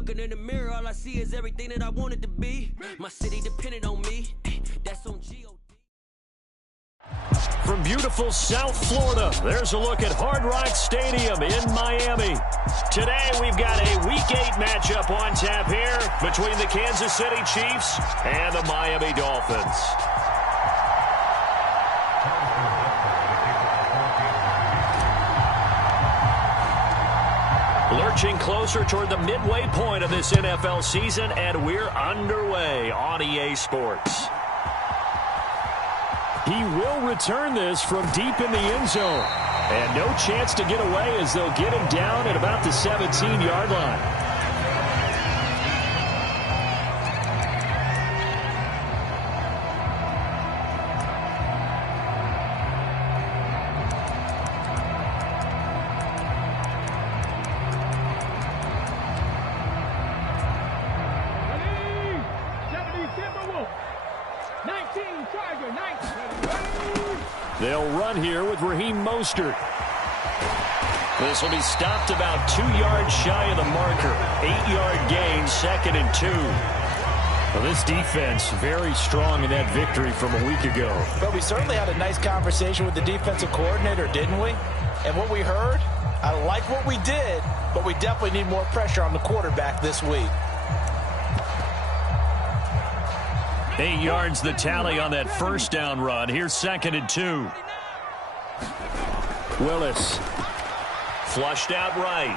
Looking in the mirror, all I see is everything that I wanted to be. My city depended on me. That's on G.O.D. From beautiful South Florida, there's a look at Hard Rock Stadium in Miami. Today, we've got a Week 8 matchup on tap here between the Kansas City Chiefs and the Miami Dolphins. Lurching closer toward the midway point of this NFL season, and we're underway on EA Sports. He will return this from deep in the end zone. And no chance to get away as they'll get him down at about the 17-yard line. They'll run here with Raheem Mostert. This will be stopped about 2 yards shy of the marker. 8-yard gain, 2nd and 2. Well, this defense very strong in that victory from a week ago. But we certainly had a nice conversation with the defensive coordinator, didn't we? And what we heard, I like what we did, but we definitely need more pressure on the quarterback this week. 8 yards the tally on that first down run. Here's 2nd and 2. Willis. Flushed out right.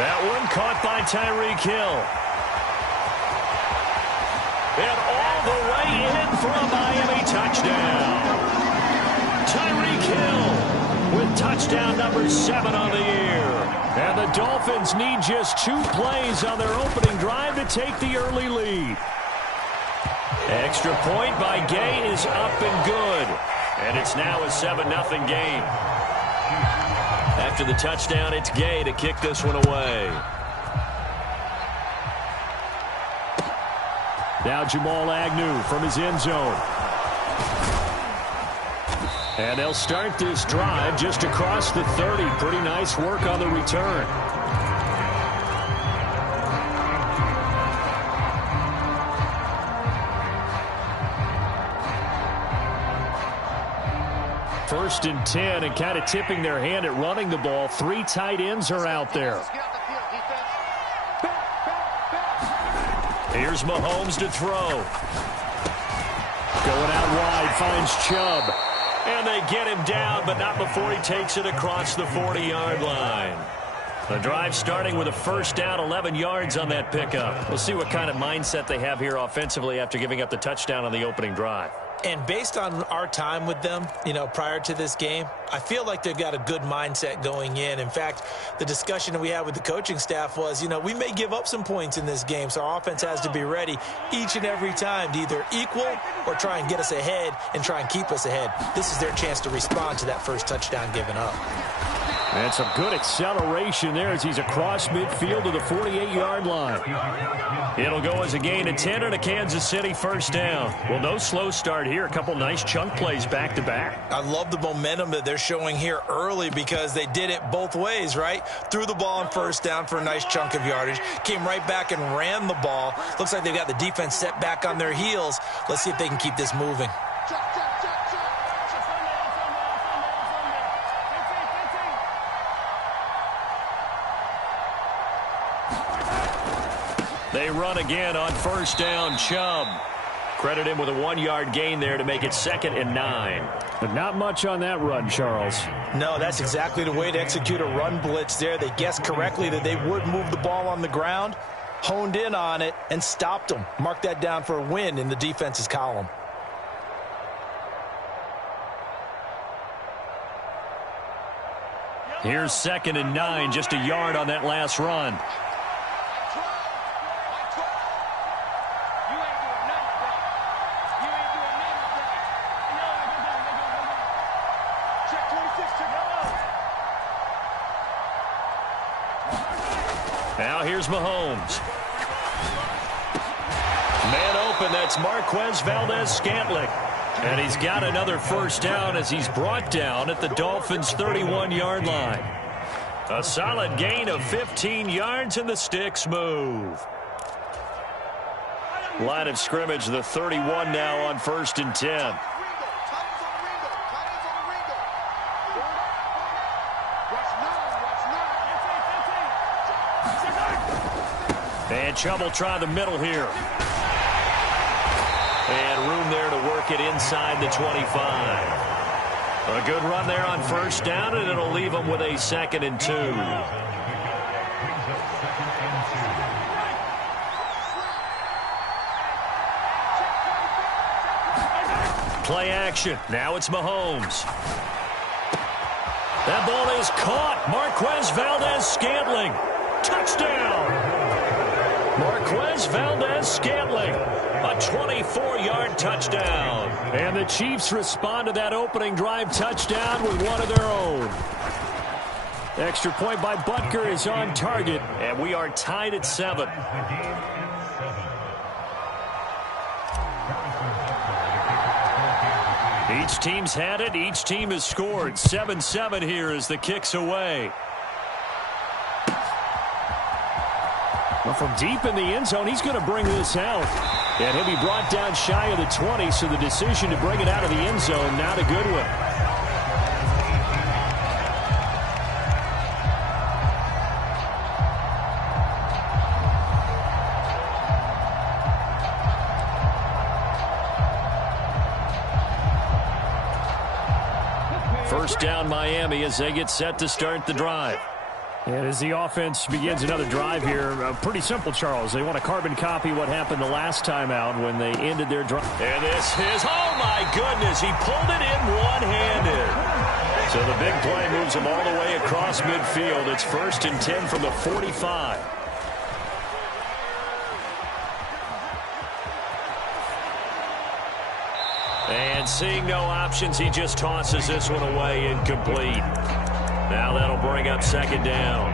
That one caught by Tyreek Hill. And all the way in for a Miami touchdown. Tyreek Hill with touchdown number 7 on the year. And the Dolphins need just 2 plays on their opening drive to take the early lead. Extra point by Gay is up and good. And it's now a 7-0 game. After the touchdown, it's Gay to kick this one away. Now Jamal Agnew from his end zone. And they'll start this drive just across the 30. Pretty nice work on the return. First and 10, and kind of tipping their hand at running the ball. 3 tight ends are out there. Here's Mahomes to throw. Going out wide, finds Chubb. And they get him down, but not before he takes it across the 40-yard line. The drive starting with a first down, 11 yards on that pickup. We'll see what kind of mindset they have here offensively after giving up the touchdown on the opening drive. And based on our time with them, prior to this game, I feel like they've got a good mindset going in. In fact, the discussion that we had with the coaching staff was, we may give up some points in this game, so our offense has to be ready each and every time to either equal or try and get us ahead and try and keep us ahead. This is their chance to respond to that first touchdown given up. And some good acceleration there as he's across midfield to the 48-yard line. It'll go as a gain of 10 and a Kansas City first down. Well, no slow start here. A couple nice chunk plays back-to-back. I love the momentum that they're showing here early because they did it both ways, right? Threw the ball on first down for a nice chunk of yardage. Came right back and ran the ball. Looks like they've got the defense set back on their heels. Let's see if they can keep this moving. They run again on first down, Chubb. Credit him with a 1-yard gain there to make it 2nd and 9. But not much on that run, Charles. No, that's exactly the way to execute a run blitz there. They guessed correctly that they would move the ball on the ground, honed in on it, and stopped them. Mark that down for a win in the defense's column. Here's 2nd and 9, just a yard on that last run. Now here's Mahomes. Man open, that's Marquez Valdes-Scantling. And he's got another first down as he's brought down at the Dolphins' 31-yard line. A solid gain of 15 yards, and the sticks move. Line of scrimmage, the 31 now on 1st and 10. And Chubb will try the middle here. And room there to work it inside the 25. A good run there on 1st down, and it'll leave them with a 2nd and 2. Play action. Now it's Mahomes. That ball is caught. Marquez Valdes-Scantling. Touchdown. Marquez Valdes-Scantling. A 24-yard touchdown. And the Chiefs respond to that opening drive touchdown with one of their own. Extra point by Butker is on target, and we are tied at 7. Each team's had it. Each team has scored. 7-7 here as the kick's away. Well, from deep in the end zone, he's going to bring this out. And he'll be brought down shy of the 20, so the decision to bring it out of the end zone, not a good one. First down, Miami, as they get set to start the drive. And as the offense begins another drive here, pretty simple, Charles. They want to carbon copy what happened the last time out when they ended their drive. And this is, oh my goodness, he pulled it in one-handed. So the big play moves him all the way across midfield. It's 1st and 10 from the 45. And seeing no options, he just tosses this one away, incomplete. Now that'll bring up 2nd down.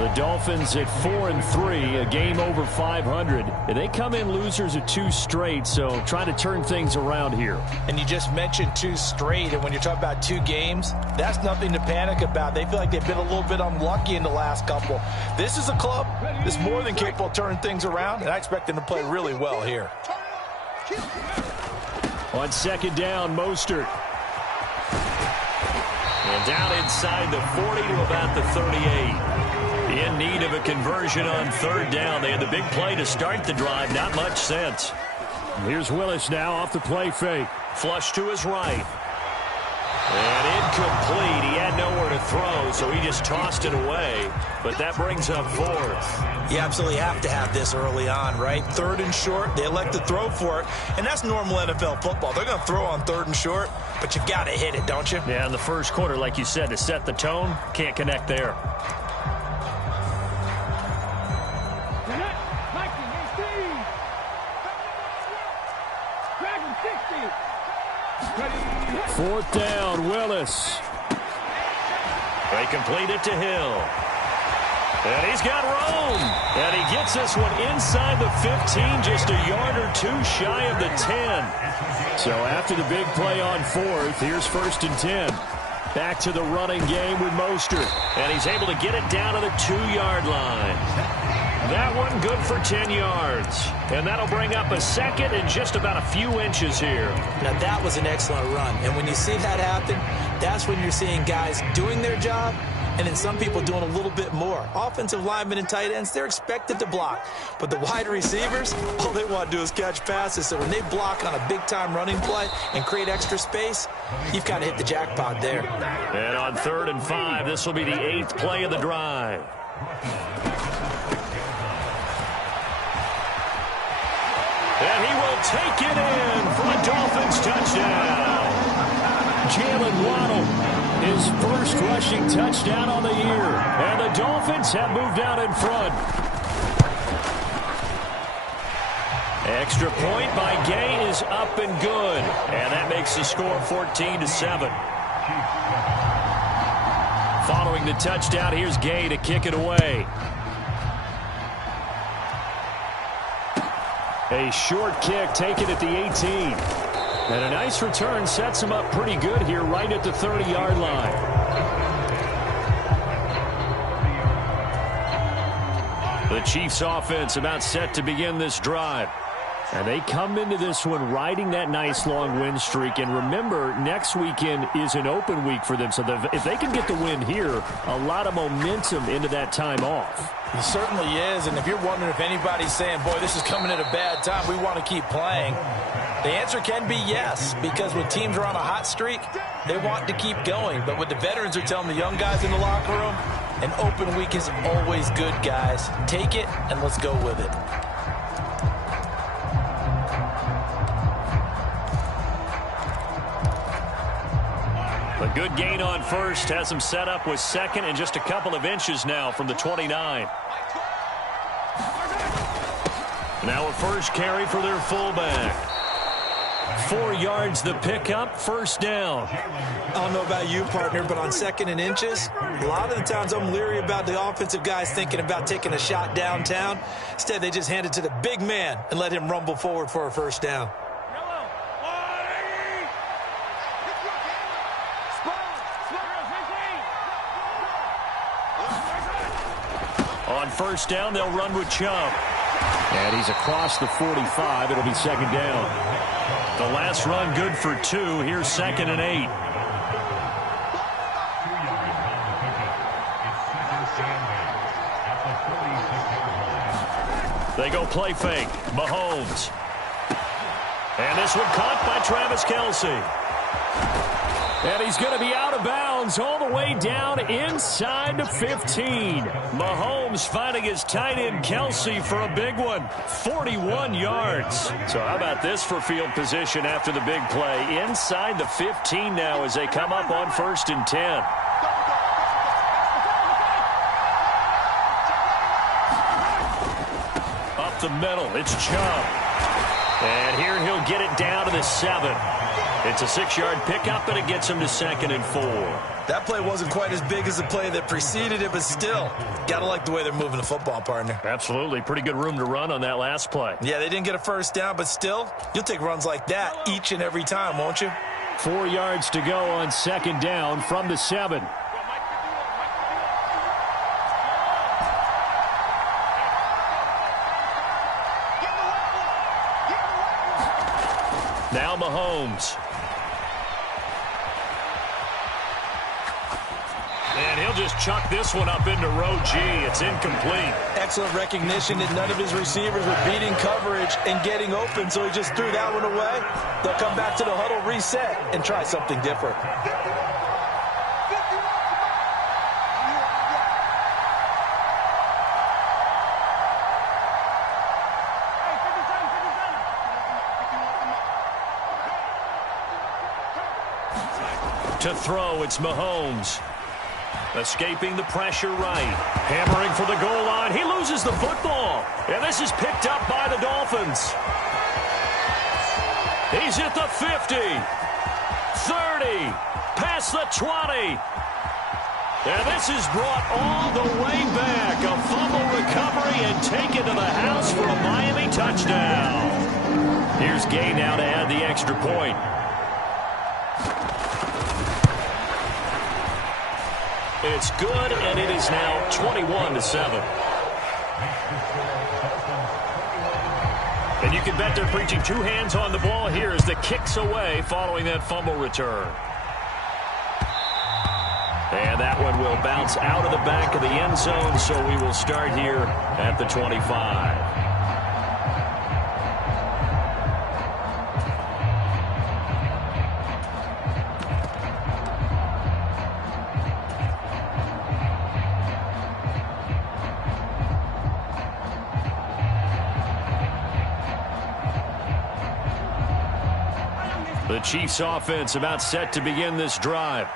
The Dolphins at 4-3, a game over 500. And they come in losers of 2 straight, so trying to turn things around here. And you just mentioned 2 straight, and when you're talking about 2 games, that's nothing to panic about. They feel like they've been a little bit unlucky in the last couple. This is a club that's more than capable of turning things around, and I expect them to play really well here. On 2nd down, Mostert. And down inside the 40 to about the 38. In need of a conversion on 3rd down. They had the big play to start the drive. Not much sense. Here's Willis now off the play fake. Flush to his right. And incomplete. He had nowhere to throw, so he just tossed it away. But that brings up 4th. You absolutely have to have this early on, right? 3rd and short, they elect to throw for it. And that's normal NFL football. They're going to throw on 3rd and short, but you've got to hit it, don't you? Yeah, in the first quarter, like you said, to set the tone, can't connect there. Fourth down, Willis. They complete it to Hill. And he's got room. And he gets this one inside the 15, just a yard or 2 shy of the 10. So after the big play on 4th, here's 1st and 10. Back to the running game with Mostert. And he's able to get it down to the 2-yard line. That one good for 10 yards. And that'll bring up a 2nd and just about a few inches here. Now that was an excellent run. And when you see that happen, that's when you're seeing guys doing their job and then some people doing a little bit more. Offensive linemen and tight ends, they're expected to block. But the wide receivers, all they want to do is catch passes. So when they block on a big-time running play and create extra space, you've got to hit the jackpot there. And on 3rd and 5, this will be the 8th play of the drive. And he will take it in for a Dolphins touchdown. Jalen Waddle, his first rushing touchdown on the year. And the Dolphins have moved out in front. Extra point by Gay is up and good. And that makes the score 14-7. Following the touchdown, here's Gay to kick it away. A short kick taken at the 18. And a nice return sets him up pretty good here right at the 30-yard line. The Chiefs offense about set to begin this drive. And they come into this one riding that nice long win streak. And remember, next weekend is an open week for them. So if they can get the win here, a lot of momentum into that time off. It certainly is. And if you're wondering if anybody's saying, boy, this is coming at a bad time, we want to keep playing, the answer can be yes. Because when teams are on a hot streak, they want to keep going. But what the veterans are telling the young guys in the locker room, an open week is always good, guys. Take it, and let's go with it. A good gain on first has them set up with second and just a couple of inches now from the 29. Now a first carry for their fullback. 4 yards the pickup, first down. I don't know about you, partner, but on second and inches, a lot of the times I'm leery about the offensive guys thinking about taking a shot downtown. Instead, they just hand it to the big man and let him rumble forward for a first down. On first down, they'll run with Chubb. And he's across the 45. It'll be second down. The last run good for 2. Here's second and 8. They go play fake. Mahomes. And this one caught by Travis Kelce. And he's going to be out of bounds all the way down inside the 15. Mahomes finding his tight end Kelce for a big one. 41 yards. So how about this for field position after the big play? Inside the 15 now as they come up on 1st and 10. Up the middle, it's Chubb. And here he'll get it down to the 7. It's a 6-yard pickup, and it gets him to 2nd and 4. That play wasn't quite as big as the play that preceded it, but still, gotta like the way they're moving the football, partner. Absolutely. Pretty good room to run on that last play. Yeah, they didn't get a first down, but still, you'll take runs like that each and every time, won't you? 4 yards to go on 2nd down from the 7. Now Mahomes. And he'll just chuck this one up into row G. It's incomplete. Excellent recognition that none of his receivers were beating coverage and getting open, so he just threw that one away. They'll come back to the huddle, reset, and try something different. To throw, it's Mahomes. Escaping the pressure right. Hammering for the goal line. He loses the football. And this is picked up by the Dolphins. He's at the 50. 30. Past the 20. And this is brought all the way back. A fumble recovery and taken to the house for a Miami touchdown. Here's Gay now to add the extra point. It's good, and it is now 21-7. And you can bet they're preaching 2 hands on the ball here as the kick's away following that fumble return. And that one will bounce out of the back of the end zone, so we will start here at the 25. The Chiefs offense about set to begin this drive.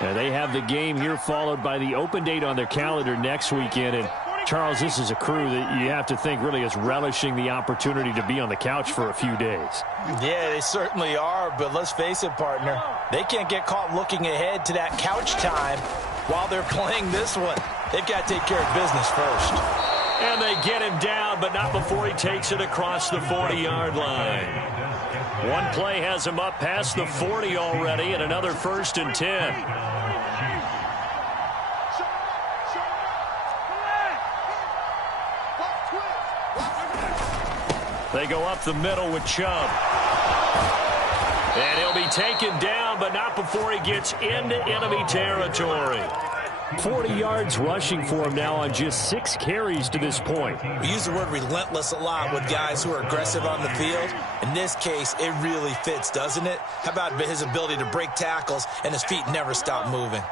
And they have the game here followed by the open date on their calendar next weekend. And Charles, this is a crew that you have to think really is relishing the opportunity to be on the couch for a few days. Yeah, they certainly are, but let's face it, partner. They can't get caught looking ahead to that couch time while they're playing this one. They've got to take care of business first. And they get him down, but not before he takes it across the 40-yard line. One play has him up past the 40 already, and another 1st and 10. They go up the middle with Chubb. And he'll be taken down, but not before he gets into enemy territory. 40 yards rushing for him now on just 6 carries to this point. We use the word relentless a lot with guys who are aggressive on the field. In this case, it really fits, doesn't it? How about his ability to break tackles and his feet never stop moving?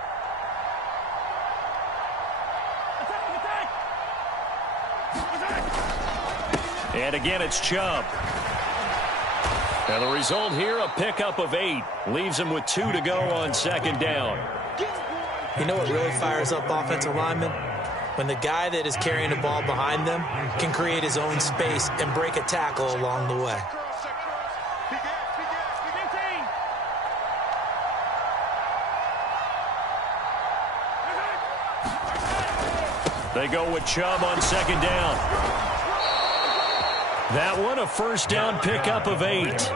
And again, it's Chubb. And the result here, a pickup of 8. Leaves him with 2 to go on second down. You know what really fires up offensive linemen? When the guy that is carrying the ball behind them can create his own space and break a tackle along the way. They go with Chubb on second down. That one, a first down pickup of 8.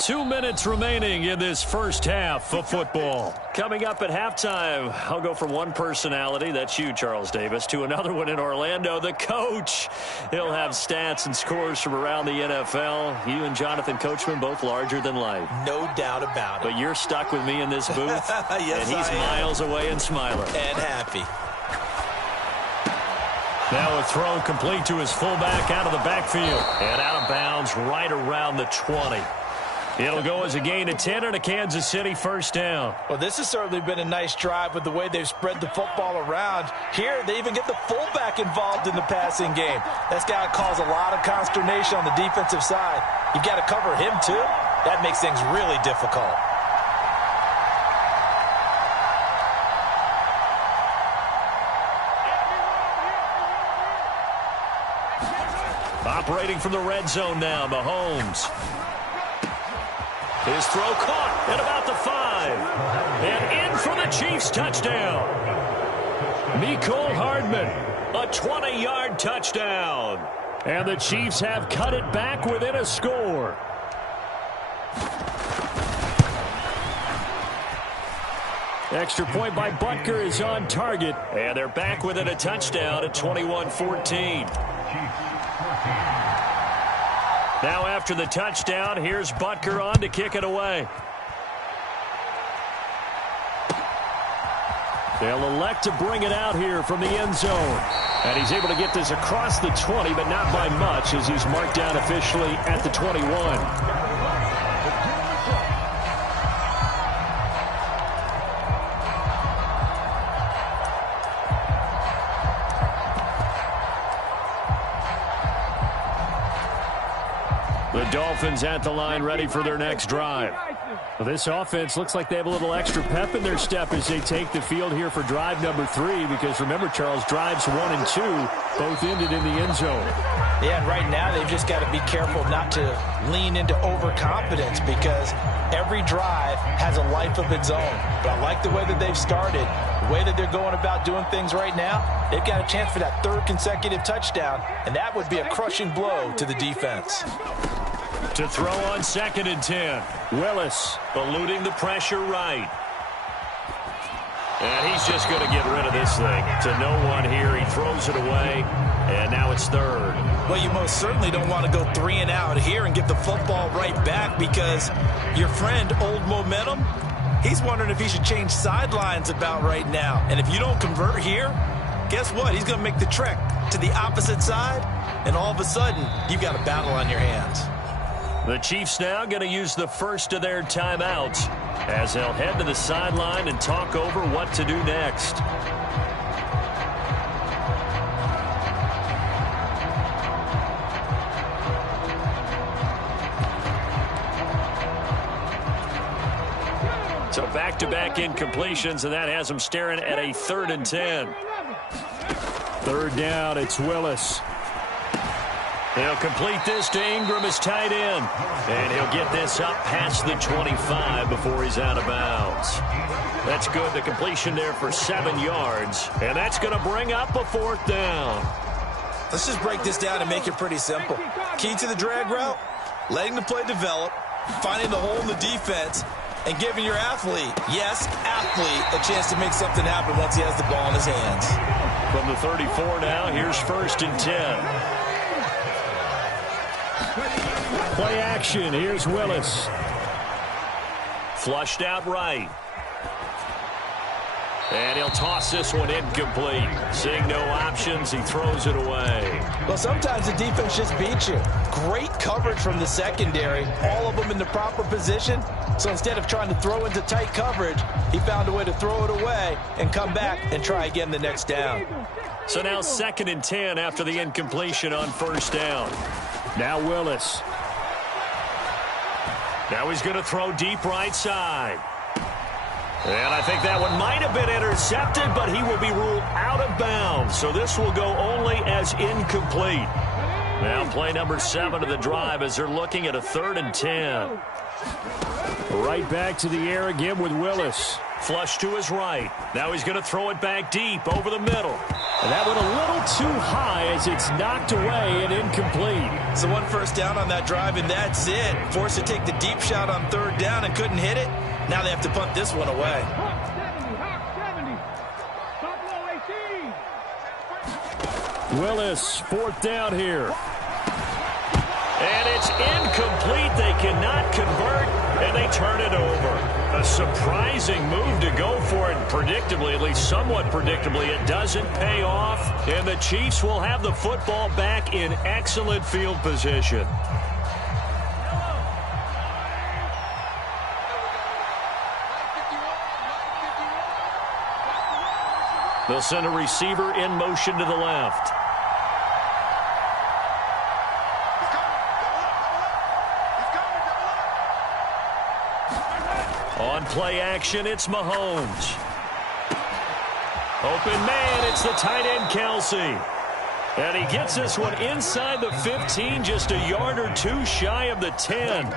2 minutes remaining in this first half of football. Coming up at halftime, I'll go from one personality, that's you, Charles Davis, to another one in Orlando, the coach. He'll have stats and scores from around the NFL. You and Jonathan Coachman, both larger than life. No doubt about it. But you're stuck with me in this booth, yes, and he's miles away and smiling. And happy. Now a throw complete to his fullback out of the backfield. And out of bounds right around the 20. It'll go as a gain of 10 and a Kansas City first down. Well, this has certainly been a nice drive with the way they've spread the football around. Here, they even get the fullback involved in the passing game. That's got to cause a lot of consternation on the defensive side. You've got to cover him, too. That makes things really difficult. Operating from the red zone now, Mahomes. His throw caught at about the 5. And in for the Chiefs touchdown. Mecole Hardman, a 20-yard touchdown. And the Chiefs have cut it back within a score. Extra point by Butker is on target. And they're back within a touchdown at 21-14. Now after the touchdown, here's Butker on to kick it away. They'll elect to bring it out here from the end zone. And he's able to get this across the 20, but not by much, as he's marked down officially at the 21. The Dolphins at the line ready for their next drive. Well, this offense looks like they have a little extra pep in their step as they take the field here for drive number 3, because remember, Charles, drives 1 and 2 both ended in the end zone. Yeah, and right now they've just got to be careful not to lean into overconfidence, because every drive has a life of its own. But I like the way that they've started, the way that they're going about doing things right now. They've got a chance for that 3rd consecutive touchdown, and that would be a crushing blow to the defense. To throw on 2nd and 10. Willis eluding the pressure right. And he's just going to get rid of this thing to no one here. He throws it away, and now it's 3rd. Well, you most certainly don't want to go 3 and out here and get the football right back, because your friend, Old Momentum, he's wondering if he should change sidelines about right now. And if you don't convert here, guess what? He's going to make the trek to the opposite side, and all of a sudden, you've got a battle on your hands. The Chiefs now going to use the first of their timeouts as they'll head to the sideline and talk over what to do next. So back-to-back incompletions, and that has them staring at a 3rd and 10. 3rd down, it's Willis. He'll complete this to Ingram as tight end. And he'll get this up past the 25 before he's out of bounds. That's good. The completion there for 7 yards. And that's going to bring up a 4th down. Let's just break this down and make it pretty simple. Key to the drag route, letting the play develop, finding the hole in the defense, and giving your athlete, yes, athlete, a chance to make something happen once he has the ball in his hands. From the 34 now, here's 1st and 10. Play action. Here's Willis. Flushed out right. And he'll toss this one incomplete. Seeing no options, he throws it away. Well, sometimes the defense just beats you. Great coverage from the secondary. All of them in the proper position. So instead of trying to throw into tight coverage, he found a way to throw it away and come back and try again the next down. So now 2nd and 10 after the incompletion on 1st down. Now Willis. Now he's going to throw deep right side. And I think that one might have been intercepted, but he will be ruled out of bounds. So this will go only as incomplete. Now play number 7 of the drive as they're looking at a 3rd and 10. Right back to the air again with Willis. Flush to his right. Now he's going to throw it back deep over the middle. And that went a little too high as it's knocked away and incomplete. So 1 first down on that drive, and that's it. Forced to take the deep shot on 3rd down and couldn't hit it. Now they have to punt this one away. Willis, 4th down here. And it's incomplete. They cannot convert, and they turn it over. A surprising move to go for it. Predictably, at least somewhat predictably, it doesn't pay off. And the Chiefs will have the football back in excellent field position. They'll send a receiver in motion to the left. On play action, it's Mahomes. Open man, it's the tight end Kelce. And he gets this one inside the 15, just a yard or two shy of the 10.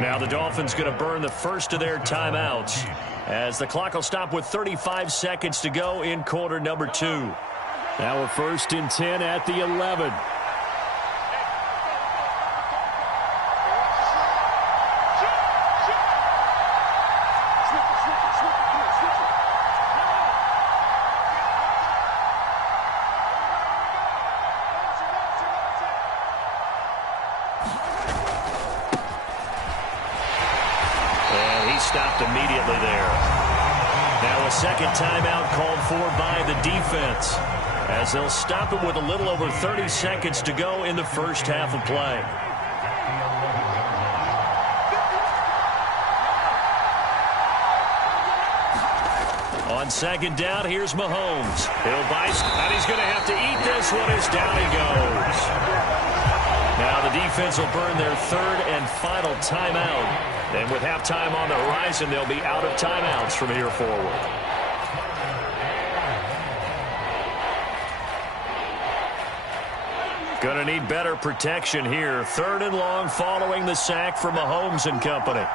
Now the Dolphins going to burn the first of their timeouts as the clock will stop with 35 seconds to go in quarter number 2. Now a 1st and 10 at the 11. Stopped immediately there. Now a second timeout called for by the defense as they'll stop it with a little over 30 seconds to go in the first half of play. On 2nd down, here's Mahomes. He'll buy, and he's going to have to eat this one as down he goes. Now the defense will burn their 3rd and final timeout. And with halftime on the horizon, they'll be out of timeouts from here forward. Going to need better protection here. 3rd and long following the sack from Mahomes and company.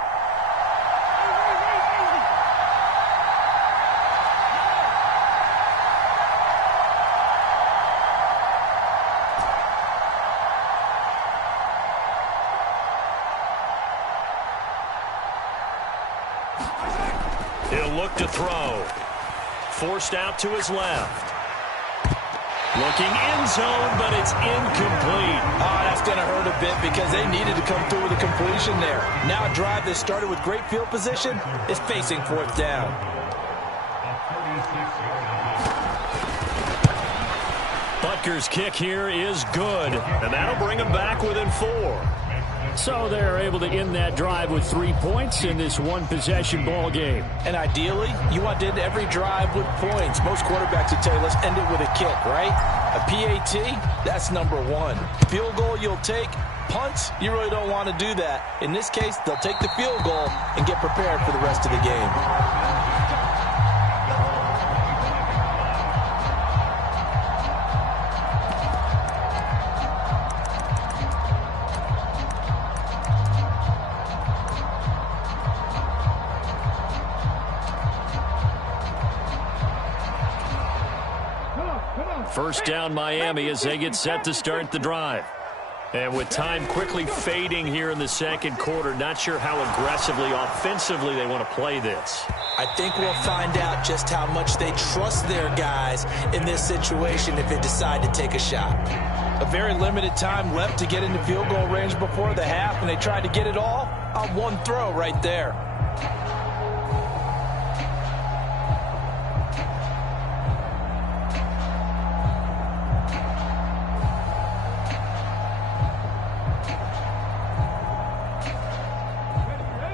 He'll look to throw. Forced out to his left. Looking end zone, but it's incomplete. Oh, that's going to hurt a bit because they needed to come through with a completion there. Now a drive that started with great field position is facing 4th down. Butker's kick here is good, and that'll bring him back within 4. So they're able to end that drive with 3 points in this one-possession ball game. And ideally, you want to end every drive with points. Most quarterbacks would tell you, let's end it with a kick, right? A PAT, that's number 1. Field goal you'll take. Punts, you really don't want to do that. In this case, they'll take the field goal and get prepared for the rest of the game. First down Miami as they get set to start the drive. And with time quickly fading here in the second quarter, not sure how aggressively, offensively they want to play this. I think we'll find out just how much they trust their guys in this situation if they decide to take a shot. A very limited time left to get into field goal range before the half, and they tried to get it all on one throw right there.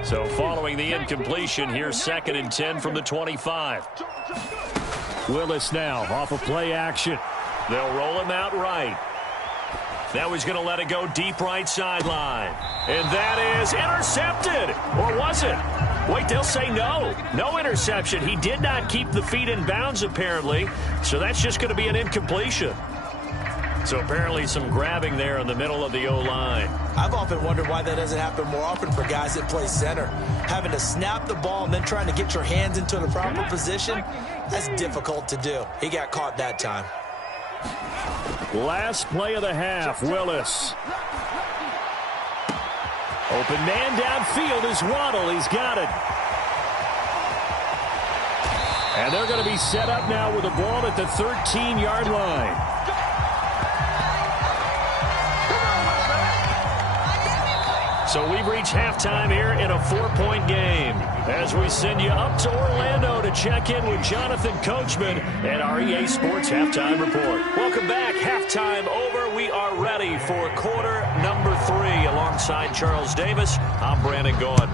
So following the incompletion, here's 2nd and 10 from the 25. Willis now off of play action. They'll roll him out right. Now he's going to let it go deep right sideline. And that is intercepted. Or was it? Wait, they'll say no. No interception. He did not keep the feet in bounds, apparently. So that's just going to be an incompletion. So apparently some grabbing there in the middle of the O-line. I've often wondered why that doesn't happen more often for guys that play center. Having to snap the ball and then trying to get your hands into the proper position, that's difficult to do. He got caught that time. Last play of the half, Willis. Open man downfield is Waddle. He's got it. And they're going to be set up now with the ball at the 13-yard line. So we've reached halftime here in a 4-point game as we send you up to Orlando to check in with Jonathan Coachman and our EA Sports Halftime Report. Welcome back. Halftime over. We are ready for quarter number 3 alongside Charles Davis. I'm Brandon Gaudin.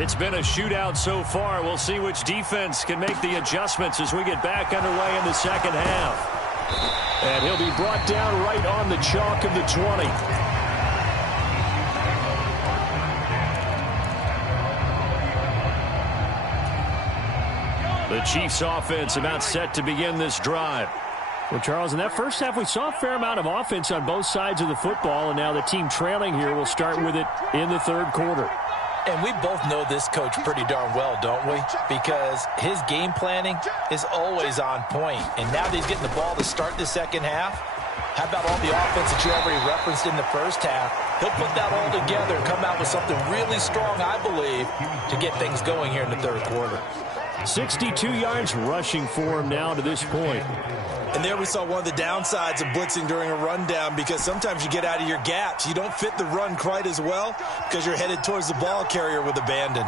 It's been a shootout so far. We'll see which defense can make the adjustments as we get back underway in the second half. And he'll be brought down right on the chalk of the 20. The Chiefs offense about set to begin this drive. Well, Charles, in that first half, we saw a fair amount of offense on both sides of the football, and now the team trailing here will start with it in the third quarter. And we both know this coach pretty darn well, don't we? Because his game planning is always on point. And now that he's getting the ball to start the second half, how about all the offense that you already referenced in the first half? He'll put that all together and come out with something really strong, I believe, to get things going here in the third quarter. 62 yards rushing for him now to this point. And there we saw one of the downsides of blitzing during a rundown, because sometimes you get out of your gaps. You don't fit the run quite as well because you're headed towards the ball carrier with abandon.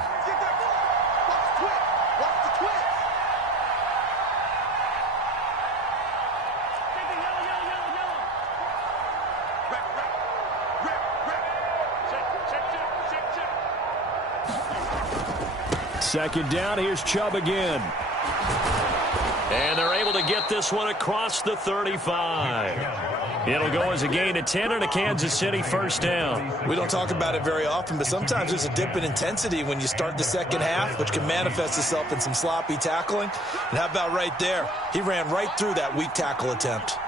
Second down, here's Chubb again. And they're able to get this one across the 35. It'll go as a gain of 10 and a Kansas City first down. We don't talk about it very often, but sometimes there's a dip in intensity when you start the second half, which can manifest itself in some sloppy tackling. And how about right there? He ran right through that weak tackle attempt.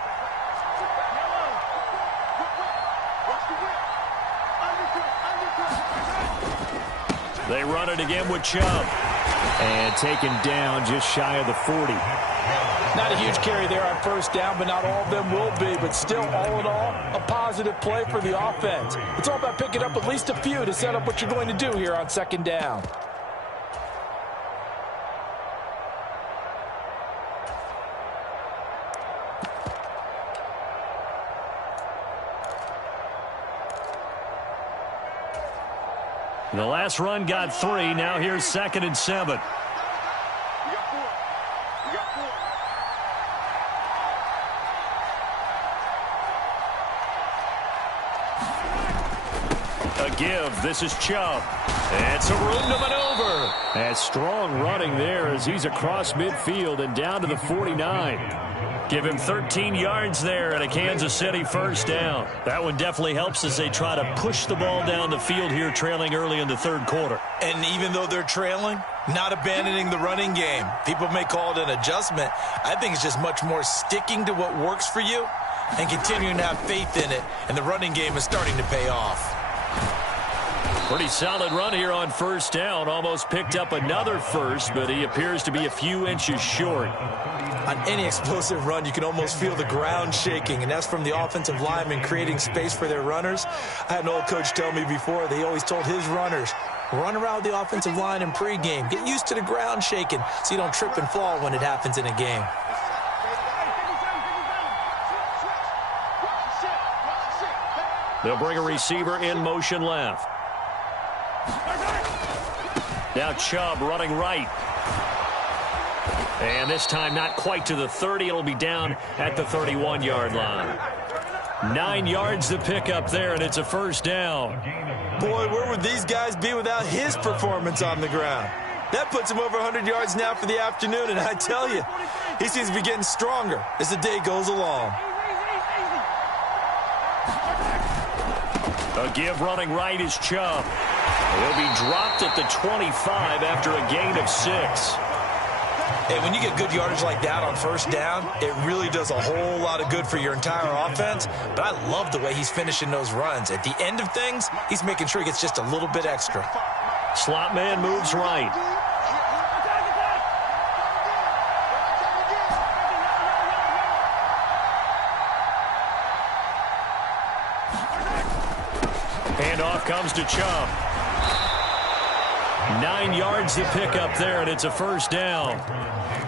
They run it again with Chubb. And taken down just shy of the 40. Not a huge carry there on first down, but not all of them will be. But still, all in all, a positive play for the offense. It's all about picking up at least a few to set up what you're going to do here on second down. The last run got 3. Now here's 2nd and 7. A give. This is Chubb. And some room to maneuver. And strong running there as he's across midfield and down to the 49. Give him 13 yards there and a Kansas City first down. That one definitely helps as they try to push the ball down the field here, trailing early in the third quarter. And even though they're trailing, not abandoning the running game. People may call it an adjustment. I think it's just much more sticking to what works for you and continuing to have faith in it. And the running game is starting to pay off. Pretty solid run here on first down. Almost picked up another first, but he appears to be a few inches short. On any explosive run, you can almost feel the ground shaking, and that's from the offensive linemen creating space for their runners. I had an old coach tell me before, they always told his runners, run around the offensive line in pregame. Get used to the ground shaking so you don't trip and fall when it happens in a game. They'll bring a receiver in motion left. Now Chubb running right. And this time not quite to the 30. It'll be down at the 31-yard line. 9 yards to pick up there, and it's a first down. Boy, where would these guys be without his performance on the ground? That puts him over 100 yards now for the afternoon, and I tell you, he seems to be getting stronger as the day goes along. A give running right is Chubb. He'll be dropped at the 25 after a gain of 6. And when you get good yardage like that on first down, it really does a whole lot of good for your entire offense. But I love the way he's finishing those runs. At the end of things, he's making sure he gets just a little bit extra. Slot man moves right. Handoff comes to Chubb. 9 yards to pick up there, and it's a first down.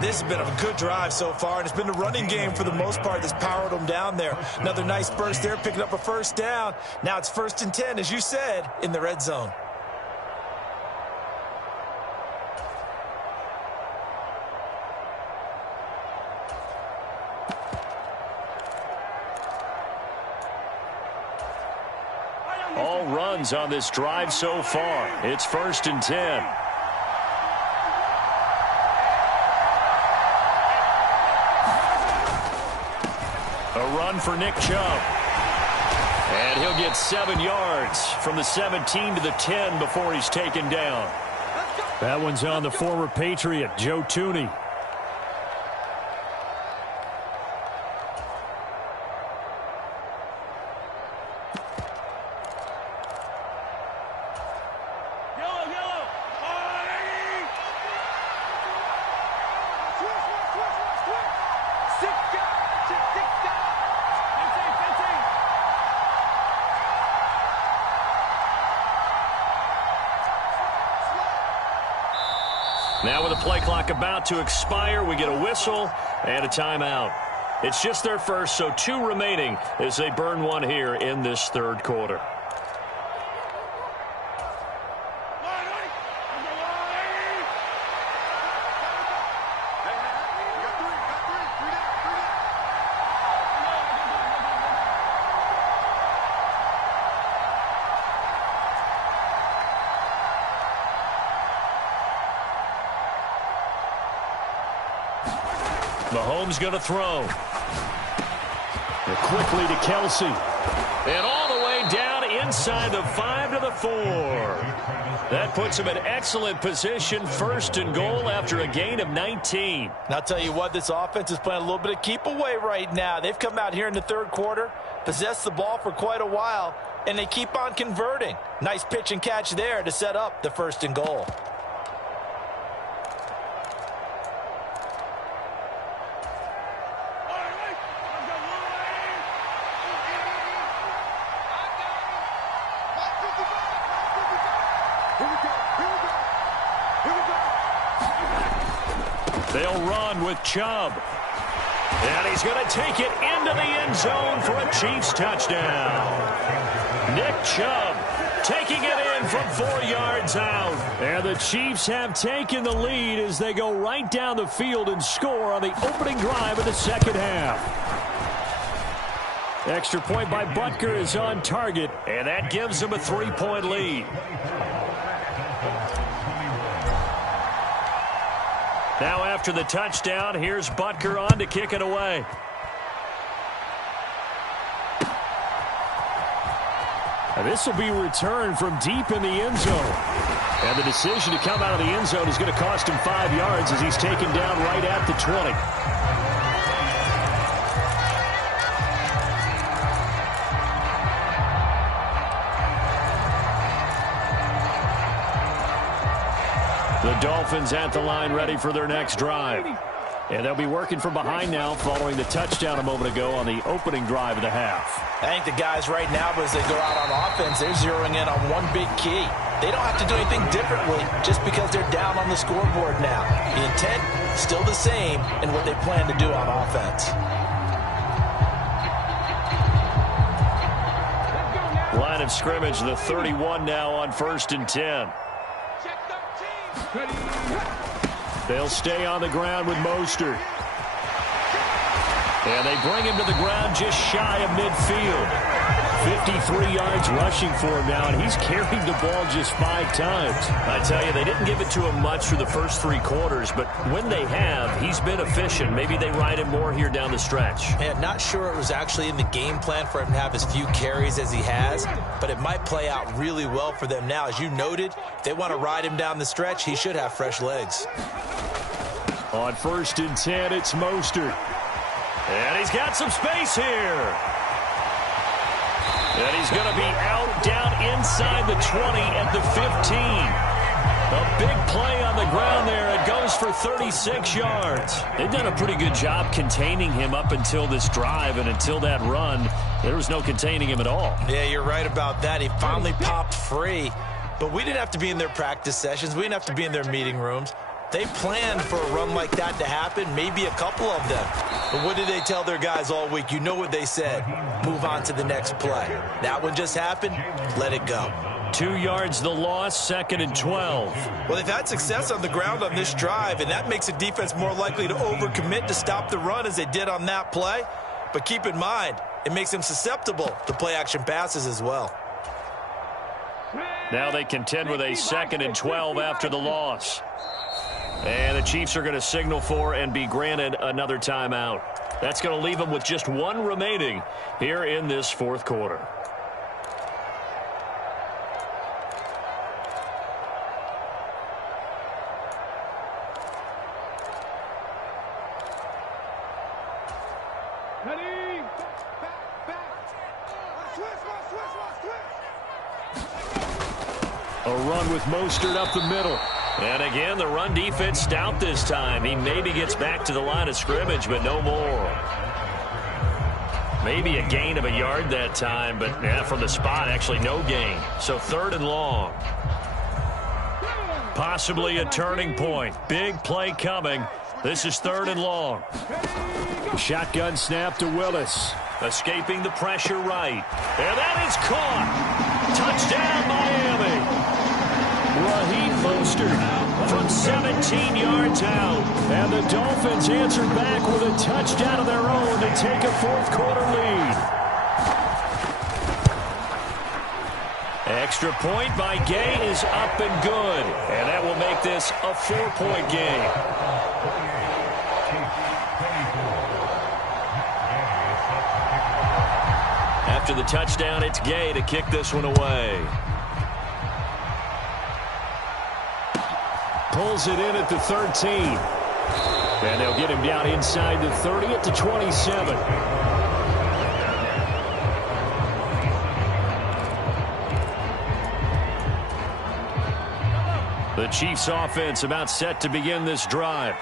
This has been a good drive so far, and it's been the running game for the most part that's powered them down there. Another nice burst there, picking up a first down. Now it's 1st and 10, as you said, in the red zone. All runs on this drive so far. It's 1st and 10. A run for Nick Chubb. And he'll get 7 yards from the 17 to the 10 before he's taken down. That one's on the former Patriot, Joe Thuney. Now with the play clock about to expire, we get a whistle and a timeout. It's just their first, so 2 remaining as they burn one here in this 3rd quarter. Mahomes going to throw. And quickly to Kelsey. And all the way down inside the 5 to the 4. That puts him in excellent position, 1st and goal after a gain of 19. And I'll tell you what, this offense is playing a little bit of keep away right now. They've come out here in the 3rd quarter, possessed the ball for quite a while, and they keep on converting. Nice pitch and catch there to set up the 1st and goal. They'll run with Chubb. And he's going to take it into the end zone for a Chiefs touchdown. Nick Chubb taking it in from 4 yards out. And the Chiefs have taken the lead as they go right down the field and score on the opening drive of the 2nd half. Extra point by Butker is on target, and that gives them a 3-point lead. Now after the touchdown, here's Butker on to kick it away. And this will be returned from deep in the end zone. And the decision to come out of the end zone is going to cost him 5 yards as he's taken down right at the 20. The Dolphins at the line ready for their next drive. And they'll be working from behind now following the touchdown a moment ago on the opening drive of the half. I think the guys right now, as they go out on offense, they're zeroing in on one big key. They don't have to do anything differently just because they're down on the scoreboard now. The intent, still the same in what they plan to do on offense. Line of scrimmage, the 31 now on 1st and 10. They'll stay on the ground with Mostert. And they bring him to the ground just shy of midfield. 53 yards rushing for him now, and he's carried the ball just 5 times. I tell you, they didn't give it to him much for the first 3 quarters, but when they have, he's been efficient. Maybe they ride him more here down the stretch. Yeah, not sure it was actually in the game plan for him to have as few carries as he has, but it might play out really well for them now. As you noted, if they want to ride him down the stretch, he should have fresh legs. On 1st and 10, it's Mostert. And he's got some space here. And he's going to be out down inside the 20 at the 15. A big play on the ground there. It goes for 36 yards. They've done a pretty good job containing him up until this drive, and until that run, there was no containing him at all. Yeah, you're right about that. He finally popped free. But we didn't have to be in their practice sessions. We didn't have to be in their meeting rooms. They planned for a run like that to happen, maybe a couple of them. But what did they tell their guys all week? You know what they said. Move on to the next play. That one just happened. Let it go. 2 yards the loss, 2nd and 12. Well, they've had success on the ground on this drive, and that makes the defense more likely to overcommit to stop the run as they did on that play. But keep in mind, it makes them susceptible to play-action passes as well. Now they contend with a 2nd and 12 after the loss. And the Chiefs are going to signal for and be granted another timeout. That's going to leave them with just 1 remaining here in this 4th quarter. A run with Mostert up the middle. And again, the run defense stout this time. He maybe gets back to the line of scrimmage, but no more. Maybe a gain of a yard that time, but yeah, from the spot, actually no gain. So 3rd and long. Possibly a turning point. Big play coming. This is 3rd and long. Shotgun snap to Willis. Escaping the pressure right. And that is caught. Touchdown, Miami. Raheem Mostert from 17 yards out. And the Dolphins answer back with a touchdown of their own to take a 4th quarter lead. Extra point by Gay is up and good. And that will make this a 4-point game. After the touchdown, it's Gay to kick this one away. Pulls it in at the 13. And they'll get him down inside the 30 at the 27. The Chiefs offense about set to begin this drive.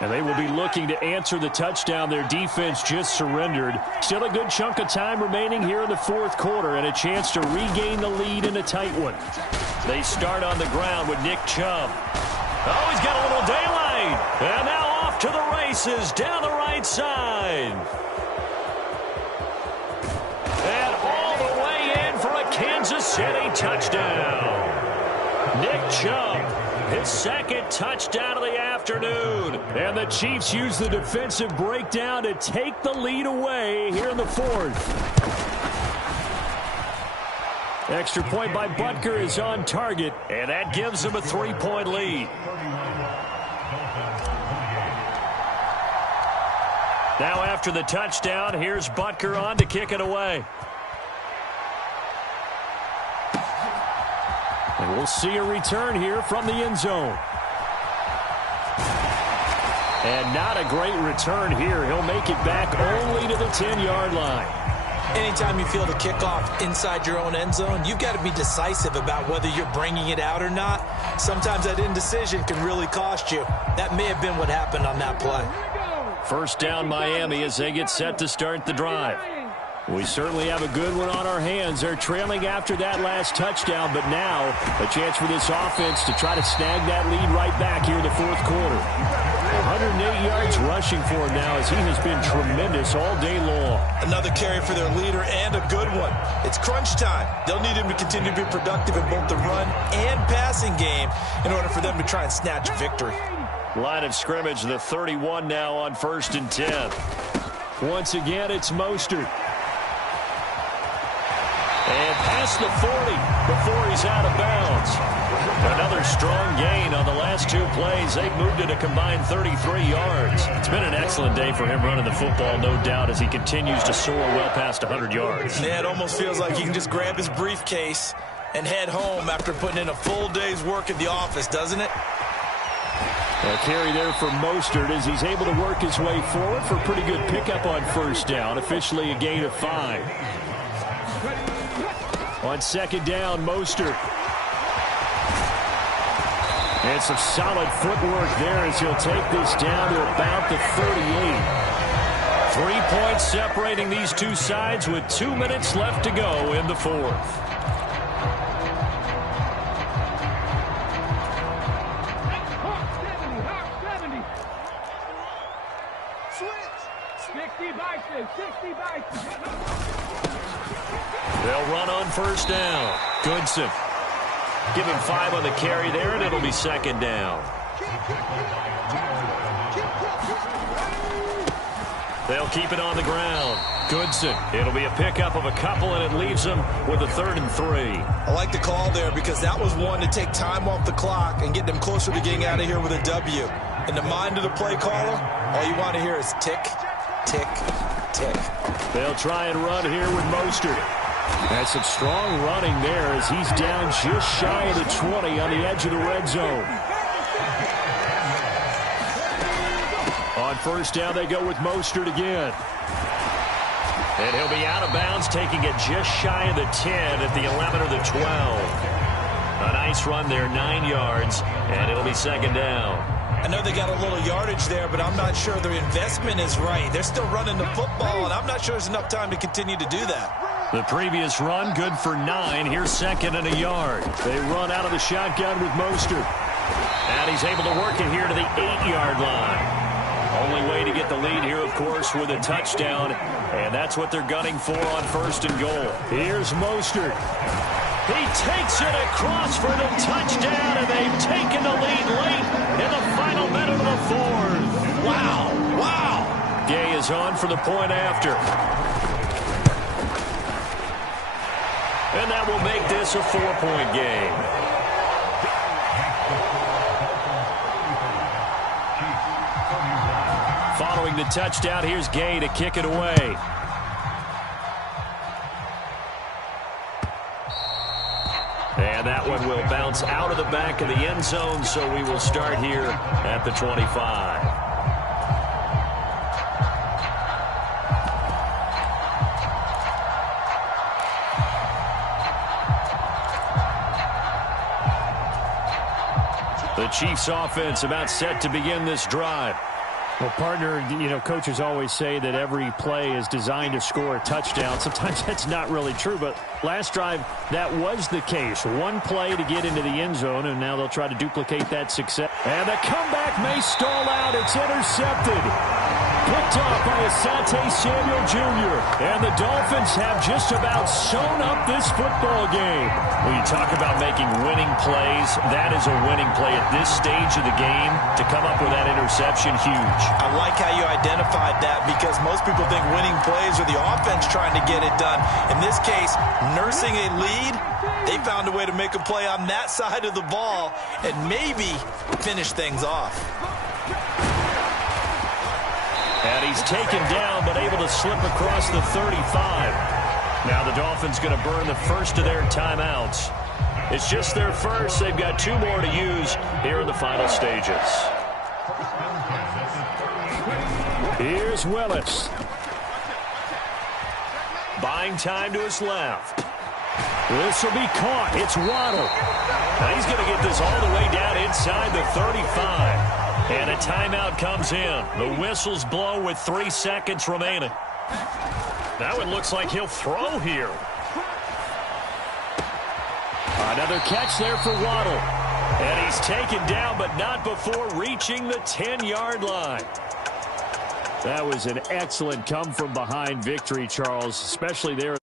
And they will be looking to answer the touchdown their defense just surrendered. Still a good chunk of time remaining here in the 4th quarter and a chance to regain the lead in a tight one. They start on the ground with Nick Chubb. Oh, he's got a little daylight. And now off to the races down the right side. And all the way in for a Kansas City touchdown. Nick Chubb, his 2nd touchdown of the afternoon. And the Chiefs use the defensive breakdown to take the lead away here in the 4th. Extra point by Butker is on target, and that gives them a 3-point lead. Now after the touchdown, here's Butker on to kick it away. And we'll see a return here from the end zone. And not a great return here. He'll make it back only to the 10-yard line. Anytime you feel the kickoff inside your own end zone, you've got to be decisive about whether you're bringing it out or not. Sometimes that indecision can really cost you. That may have been what happened on that play. First down, Miami, as they get set to start the drive. We certainly have a good one on our hands. They're trailing after that last touchdown, but now a chance for this offense to try to snag that lead right back here in the fourth quarter. 108 yards rushing for him now as he has been tremendous all day long. Another carry for their leader and a good one. It's crunch time. They'll need him to continue to be productive in both the run and passing game in order for them to try and snatch victory. Line of scrimmage, the 31 now on 1st and 10. Once again, it's Mostert. And past the 40 before he's out of bounds. Another strong gain on the last two plays. They've moved it a combined 33 yards. It's been an excellent day for him running the football, no doubt, as he continues to soar well past 100 yards. Yeah, it almost feels like he can just grab his briefcase and head home after putting in a full day's work at the office, doesn't it? A carry there for Mostert as he's able to work his way forward for a pretty good pickup on first down. Officially a gain of 5. On second down, Mostert. And some solid footwork there as he'll take this down to about the 38. 3 points separating these two sides with 2 minutes left to go in the fourth. They'll run on first down. Goodson. Give him 5 on the carry there, and it'll be second down. They'll keep it on the ground. Goodson. It'll be a pickup of a couple, and it leaves them with a 3rd and 3. I like the call there because that was one to take time off the clock and get them closer to getting out of here with a W. In the mind of the play caller, all you want to hear is tick, tick, tick. They'll try and run here with Mostert. That's some strong running there as he's down just shy of the 20 on the edge of the red zone. On first down, they go with Mostert again. And he'll be out of bounds, taking it just shy of the 10 at the 11 or the 12. A nice run there, 9 yards, and it'll be second down. I know they got a little yardage there, but I'm not sure their investment is right. They're still running the football, and I'm not sure there's enough time to continue to do that. The previous run, good for 9. Here's 2nd and a yard. They run out of the shotgun with Mostert. And he's able to work it here to the 8-yard line. Only way to get the lead here, of course, with a touchdown. And that's what they're gunning for on 1st and goal. Here's Mostert. He takes it across for the touchdown, and they've taken the lead late in the final minute of the fourth. Wow, wow. Gay is on for the point after. And that will make this a 4-point game. Following the touchdown, here's Gay to kick it away. And that one will bounce out of the back of the end zone, so we will start here at the 25. The Chiefs offense about set to begin this drive. Well, partner, you know, coaches always say that every play is designed to score a touchdown. Sometimes that's not really true, but last drive, that was the case. One play to get into the end zone, and now they'll try to duplicate that success. And the comeback may stall out. It's intercepted. Picked off by Asante Samuel Jr. And the Dolphins have just about sewn up this football game. When you talk about making winning plays, that is a winning play at this stage of the game. To come up with that interception, huge. I like how you identified that because most people think winning plays are the offense trying to get it done. In this case, nursing a lead, they found a way to make a play on that side of the ball and maybe finish things off. And he's taken down, but able to slip across the 35. Now the Dolphins going to burn the first of their timeouts. It's just their first. They've got 2 more to use here in the final stages. Here's Willis. Buying time to his left. This will be caught. It's Waddle. Now he's going to get this all the way down inside the 35. And a timeout comes in. The whistles blow with 3 seconds remaining. Now it looks like he'll throw here. Another catch there for Waddle. And he's taken down, but not before reaching the 10-yard line. That was an excellent come-from-behind victory, Charles, especially there.